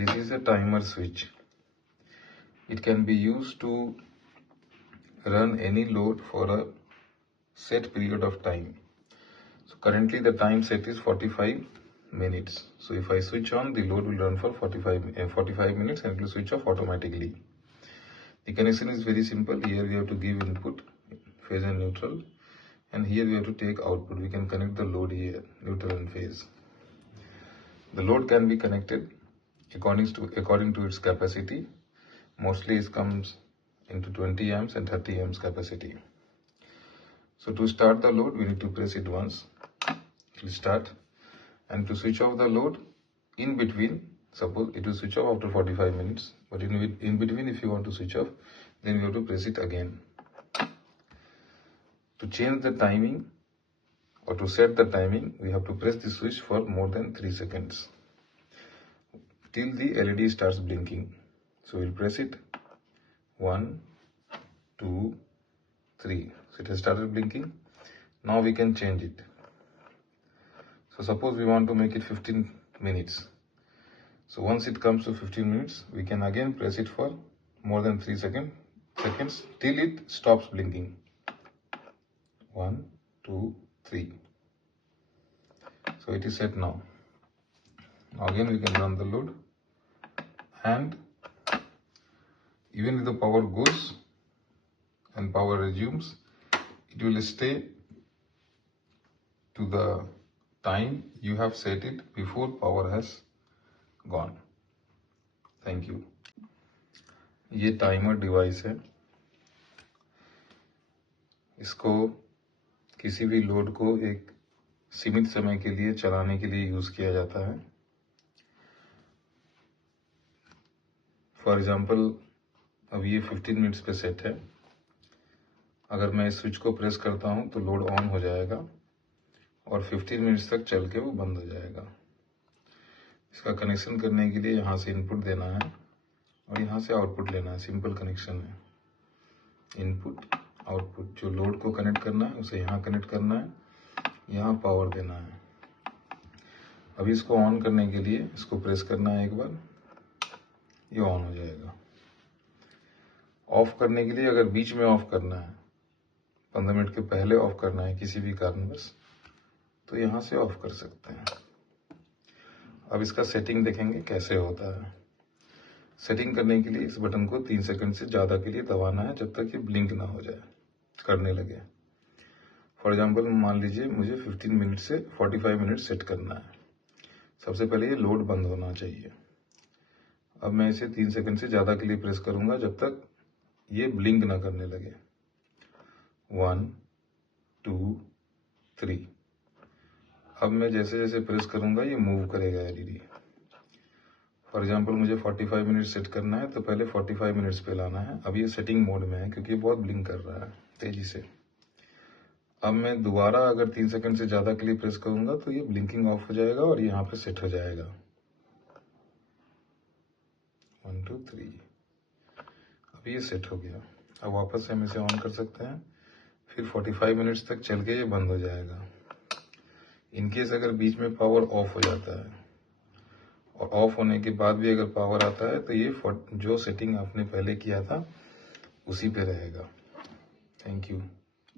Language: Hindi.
This is a timer switch. It can be used to run any load for a set period of time. So currently the time set is 45 minutes. So if I switch on, the load will run for 45 minutes and it will switch off automatically. The connection is very simple. Here we have to give input, phase and neutral, and here we have to take output. We can connect the load here, neutral and phase. The load can be connected according to its capacity. Mostly it comes into 20 amps and 30 amps capacity. So to start the load, we need to press it once. It will start. And to switch off the load, in between, suppose it will switch off after 45 minutes. But in between, if you want to switch off, then you have to press it again. To change the timing or to set the timing, we have to press the switch for more than 3 seconds till the LED starts blinking. So we'll press it 1, 2, 3. So it has started blinking. Now we can change it. So suppose we want to make it 15 minutes. So once it comes to 15 minutes, we can again press it for more than 3 seconds till it stops blinking. 1, 2, 3. So it is set now. Now again we can run the load, and even if the power goes and power resumes, it will stay to the time you have set it before power has gone. Thank you. ये टाइमर डिवाइस है. इसको किसी भी लोड को एक सीमित समय के लिए चलाने के लिए यूज किया जाता है. फॉर एग्जाम्पल अब ये 15 मिनट्स पे सेट है. अगर मैं इस स्विच को प्रेस करता हूं तो लोड ऑन हो जाएगा और 15 मिनट्स तक चल के वो बंद हो जाएगा. इसका कनेक्शन करने के लिए यहाँ से इनपुट देना है और यहाँ से आउटपुट लेना है. सिंपल कनेक्शन है. Input output. जो लोड को कनेक्ट करना है उसे यहाँ कनेक्ट करना है, यहाँ पावर देना है. अभी इसको ऑन करने के लिए इसको प्रेस करना है एक बार, ये ऑन हो जाएगा. ऑफ करने के लिए अगर बीच में ऑफ करना है, 15 मिनट के पहले ऑफ करना है किसी भी कारणवश, तो यहाँ से ऑफ कर सकते हैं. अब इसका सेटिंग देखेंगे कैसे होता है. सेटिंग करने के लिए इस बटन को 3 सेकंड से ज़्यादा के लिए दबाना है जब तक ये ब्लिंक ना हो जाए, करने लगे. फॉर एग्जाम्पल मान लीजिए मुझे 15 मिनट से 45 मिनट सेट करना है. सबसे पहले ये लोड बंद होना चाहिए. अब मैं इसे 3 सेकंड से ज़्यादा के लिए प्रेस करूंगा जब तक ये ब्लिंक ना करने लगे. 1, 2, 3. अब मैं जैसे जैसे प्रेस करूंगा ये मूव करेगा एलईडी. फॉर एग्जाम्पल मुझे 45 मिनट सेट करना है तो पहले 45 मिनट्स पे लाना है. अब ये सेटिंग मोड में है क्योंकि ये बहुत ब्लिंक कर रहा है तेजी से. अब मैं दोबारा अगर 3 सेकंड से ज़्यादा के लिए प्रेस करूंगा तो ये ब्लिंकिंग ऑफ हो जाएगा और यहाँ पे सेट हो जाएगा. 1, 2, 3. अब ये सेट हो गया. अब वापस से हम इसे ऑन कर सकते हैं. फिर 45 मिनट्स तक चल के ये बंद हो जाएगा. इनकेस अगर बीच में पावर ऑफ हो जाता है और ऑफ होने के बाद भी अगर पावर आता है तो ये जो सेटिंग आपने पहले किया था उसी पे रहेगा. Thank you.